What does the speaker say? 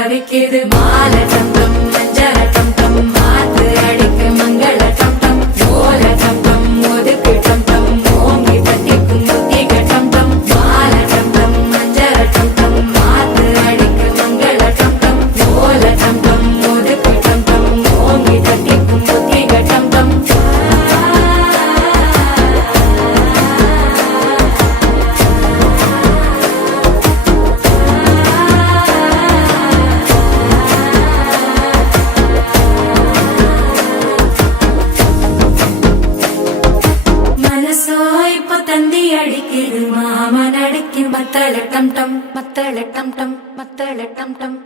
தவிக்குது மால டம் டம் மஞ்சள டம் டம் மாத்து அடிக்க மங்கள டம் டம் ஓல டம் டம் ஒதுக்கு டம் டம் ஓங்கி தட்டிக்கும் முத்திக டம் டம் மால டம் டம் மஞ்சள டம் டம் மாத்து அடிக்க மங்கள டம் டம் ஓல டம் டம் ஒதுக்கு டம் டம் ஓங்கி தட்டிக்கும் முத்திக டம் டம் தந்தி அடிக்குது மாமன் அடிக்கும் மத்தள டம் டம் மத்தள டம் டம் மத்தள டம் டம்